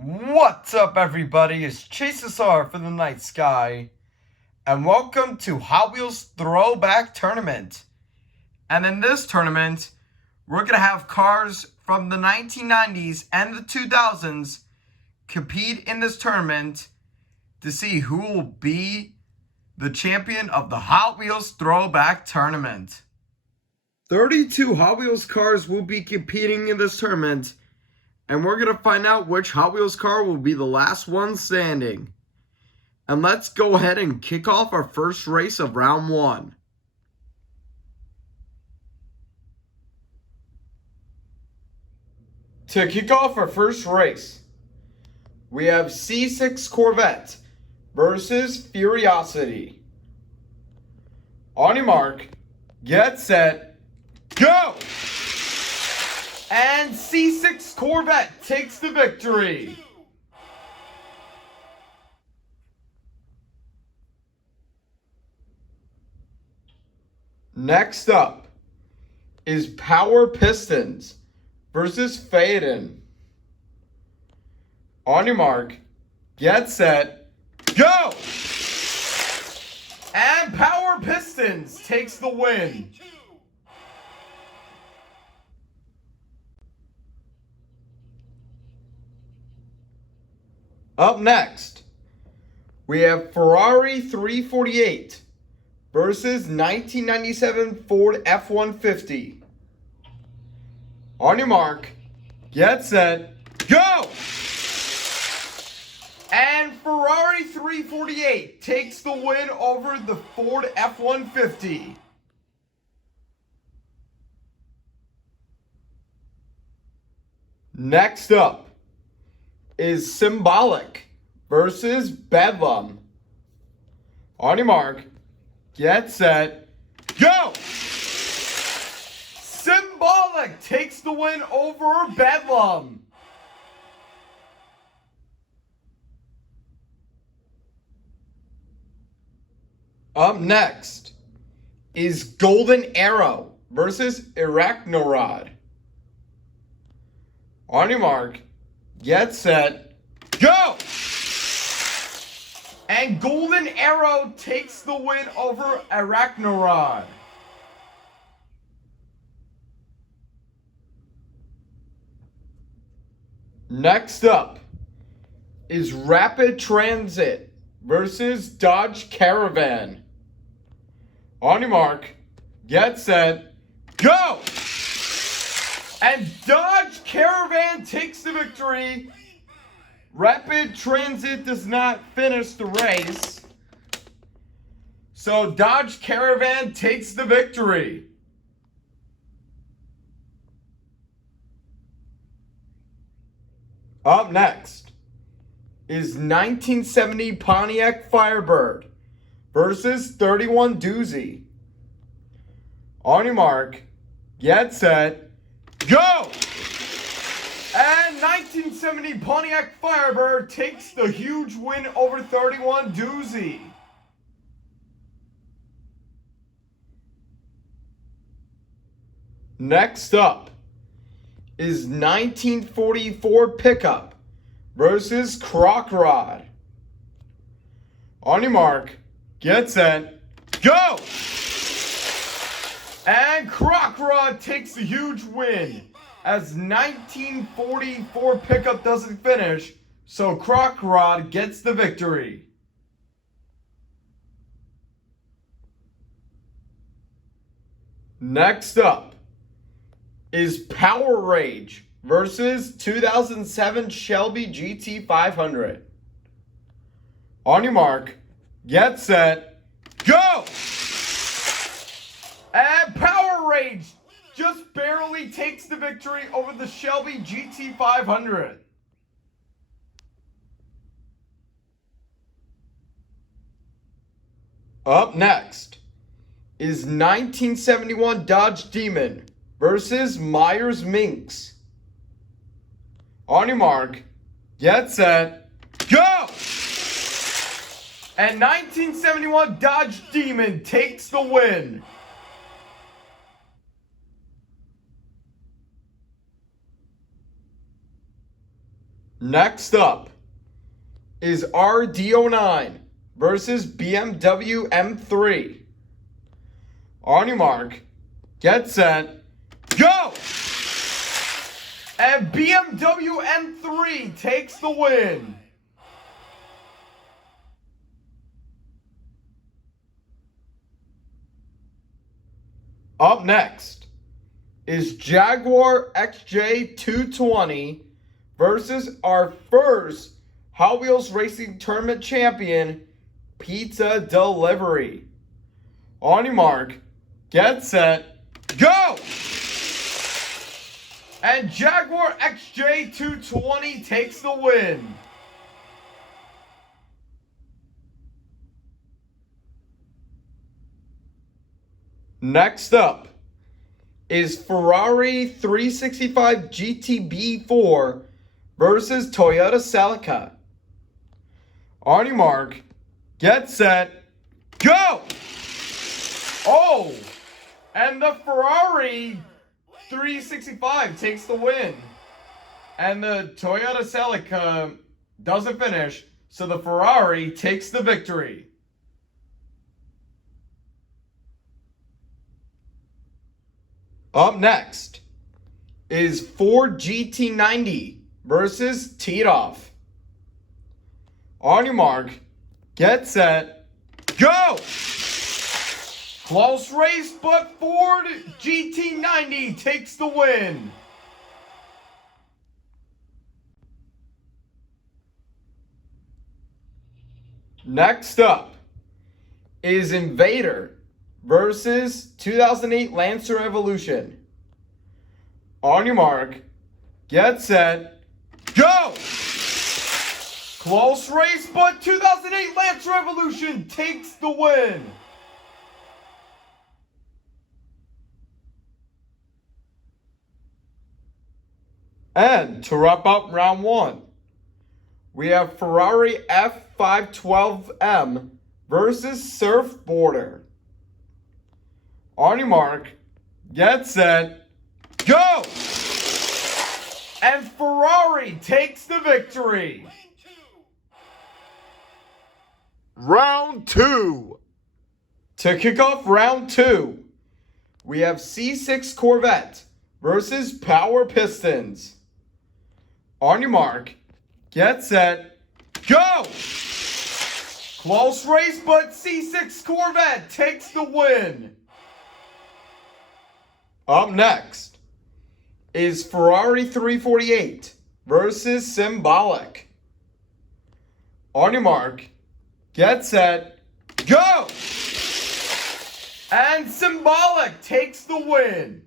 What's up, everybody? It's ChaseSR for the Night Sky, and welcome to Hot Wheels Throwback Tournament. And in this tournament, we're going to have cars from the 1990s and the 2000s compete in this tournament to see who will be the champion of the Hot Wheels Throwback Tournament. 32 Hot Wheels cars will be competing in this tournament, and we're going to find out which Hot Wheels car will be the last one standing. And let's go ahead and kick off our first race of round 1. To kick off our first race, we have C6 Corvette versus Furiosity. On your mark, get set, go! And C6 Corvette takes the victory. Next up is Power Pistons versus Phaeton. On your mark, get set, go! And Power Pistons takes the win. Up next, we have Ferrari 348 versus 1997 Ford F-150. On your mark, get set, go! And Ferrari 348 takes the win over the Ford F-150. Next up is Symbolic versus Bedlam. On your mark, get set, go! Symbolic takes the win over Bedlam. Up next is Golden Arrow versus Arachno Rod. On your mark, get set, go! And Golden Arrow takes the win over Arachno Rod. Next up is Rapid Transit versus Dodge Caravan. On your mark, get set, go! And Dodge Caravan takes the victory. Rapid Transit does not finish the race, so Dodge Caravan takes the victory. Up next is 1970 Pontiac Firebird versus 31 Doozy. On your mark, get set, go! And 1970 Pontiac Firebird takes the huge win over 31 Doozy. Next up is 1944 Pickup versus Croc Rod. On your mark, get set, go! And Croc Rod takes the huge win, as 1944 Pickup doesn't finish, so Croc Rod gets the victory. Next up is Power Rage versus 2007 Shelby GT500. On your mark, get set, go! And Power Rage just barely takes the victory over the Shelby GT500. Up next is 1971 Dodge Demon versus Myers Minx. On your mark, get set, go! And 1971 Dodge Demon takes the win. Next up is RD09 versus Bmw M3. On your mark, get set, go! And Bmw M3 takes the win. Up next is Jaguar XJ220 versus our first Hot Wheels Racing Tournament champion, Pizza Delivery. On your mark, get set, go! And Jaguar XJ220 takes the win. Next up is Ferrari 365 GTB4 versus Toyota Celica. On your mark, get set, go! Oh, and the Ferrari 365 takes the win. And the Toyota Celica doesn't finish, so the Ferrari takes the victory. Up next is Ford GT90 versus Titoff. On your mark, get set, go! Close race, but Ford GT90 takes the win. Next up is Invader versus 2008 Lancer Evolution. On your mark, get set, go! Close race, but 2008 Lancer Evolution takes the win. And to wrap up round one, we have Ferrari F512M versus Surfboarder. On your mark, get set, go! And Ferrari takes the victory. Round two. To kick off round two, we have C6 Corvette versus Power Pistons. On your mark, get set, go! Close race, but C6 Corvette takes the win. Up next is Ferrari 348 versus Symbolic. On your mark, get set, go! And Symbolic takes the win.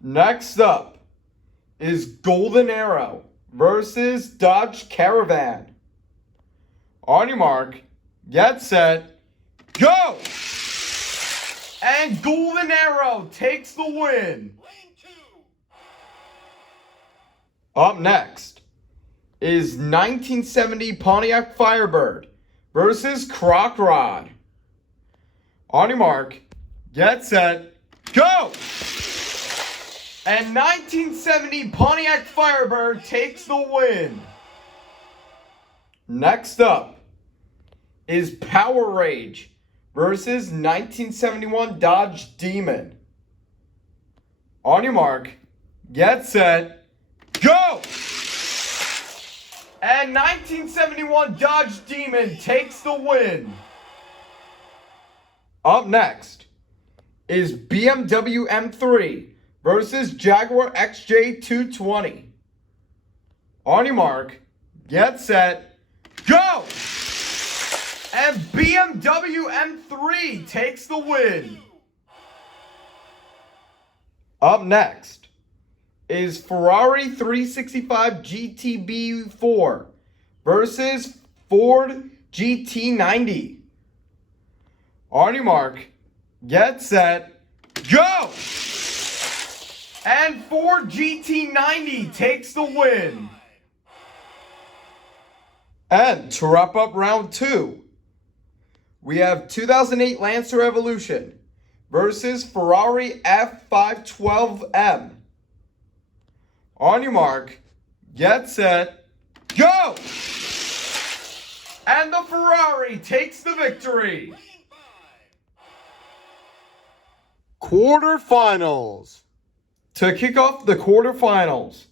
Next up is Golden Arrow versus Dodge Caravan. On your mark, get set, go! And Golden Arrow takes the win. Up next is 1970 Pontiac Firebird versus Croc Rod. On your mark, get set, go! And 1970 Pontiac Firebird takes the win. Next up is Power Rage versus 1971 Dodge Demon. On your mark, get set, go! And 1971 Dodge Demon takes the win. Up next is Bmw M3 versus Jaguar XJ220. On your mark, get set, go! And Bmw M3 takes the win. Up next is Ferrari 365 GTB4 versus Ford GT90. On your mark, get set, go! And Ford GT90 takes the win. And to wrap up round two, we have 2008 Lancer Evolution versus Ferrari F512M. On your mark, get set, go! And the Ferrari takes the victory. Quarterfinals. To kick off the quarterfinals,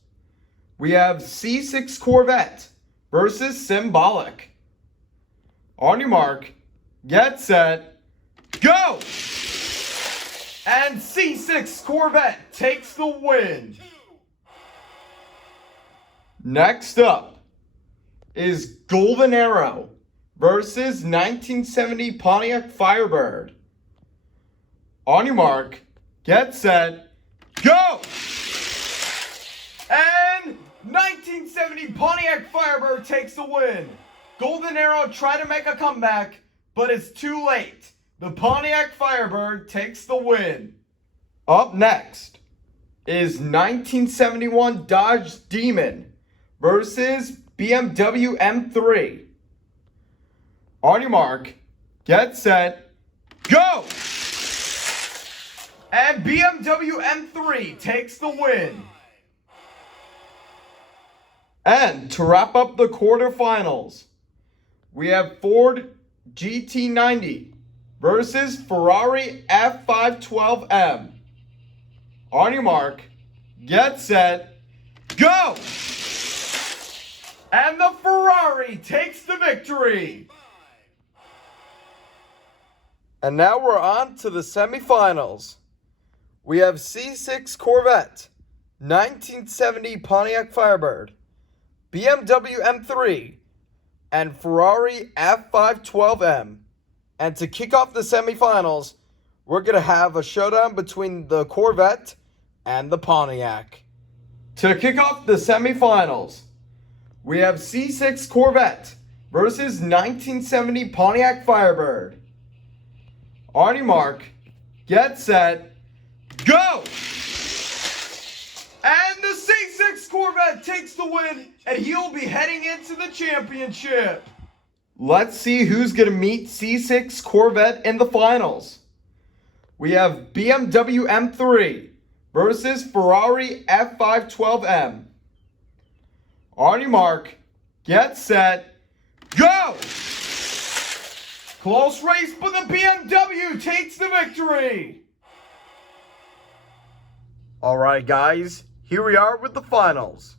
we have C6 Corvette versus Symbolic. On your mark, get set, go! And C6 Corvette takes the win. Next up is Golden Arrow versus 1970 Pontiac Firebird. On your mark, get set, go! And 1970 Pontiac Firebird takes the win. Golden Arrow tried to make a comeback, but it's too late. The Pontiac Firebird takes the win. Up next is 1971 Dodge Demon versus Bmw M3. On your mark, get set, go! And Bmw M3 takes the win. And to wrap up the quarterfinals, we have Ford GT90 versus Ferrari F512M. On your mark, get set, go! And the Ferrari takes the victory. And now we're on to the semifinals. We have C6 Corvette, 1970 Pontiac Firebird, Bmw M3, and Ferrari F512M. And to kick off the semifinals, we're going to have a showdown between the Corvette and the Pontiac. To kick off the semifinals, we have C6 Corvette versus 1970 Pontiac Firebird. On your mark, get set, go! And the C6 Corvette takes the win, and he'll be heading into the championship. Let's see who's going to meet C6 Corvette in the finals. We have Bmw M3 versus Ferrari F512M. On your mark, get set, go! Close race, but the BMW takes the victory. Alright guys, here we are with the finals.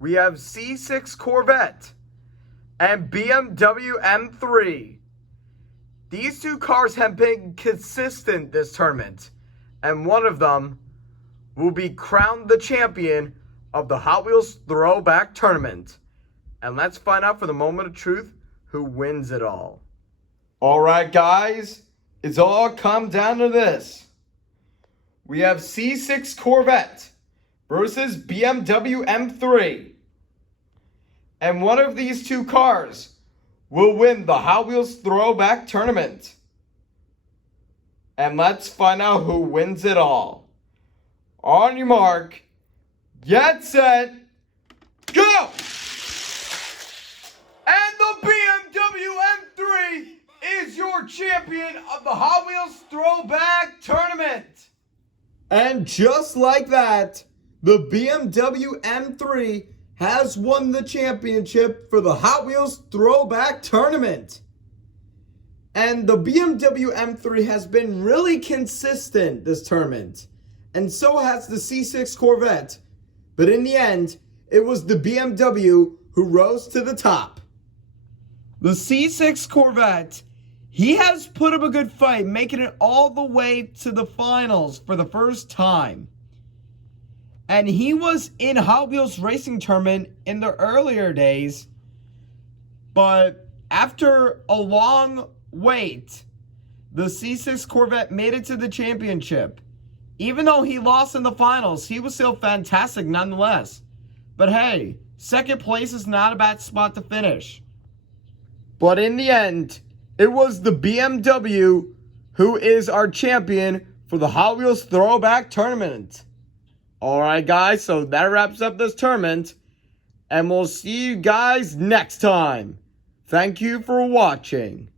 We have C6 Corvette and Bmw M3. These two cars have been consistent this tournament, and one of them will be crowned the champion of the Hot Wheels Throwback Tournament. And let's find out for the moment of truth who wins it all. Alright guys, it's all come down to this. We have C6 Corvette versus Bmw M3. And one of these two cars will win the Hot Wheels Throwback Tournament. And let's find out who wins it all. On your mark, get set, go! And the Bmw M3 is your champion of the Hot Wheels Throwback Tournament. And just like that, the Bmw M3 has won the championship for the Hot Wheels Throwback Tournament. And the Bmw M3 has been really consistent this tournament. And so has the C6 Corvette. But in the end, it was the BMW who rose to the top. The C6 Corvette, he has put up a good fight, making it all the way to the finals for the first time. And he was in Hot Wheels Racing Tournament in the earlier days. But after a long wait, the C6 Corvette made it to the championship. Even though he lost in the finals, he was still fantastic nonetheless. But hey, second place is not a bad spot to finish. But in the end, it was the BMW who is our champion for the Hot Wheels Throwback Tournament. Alright guys, so that wraps up this tournament. And we'll see you guys next time. Thank you for watching.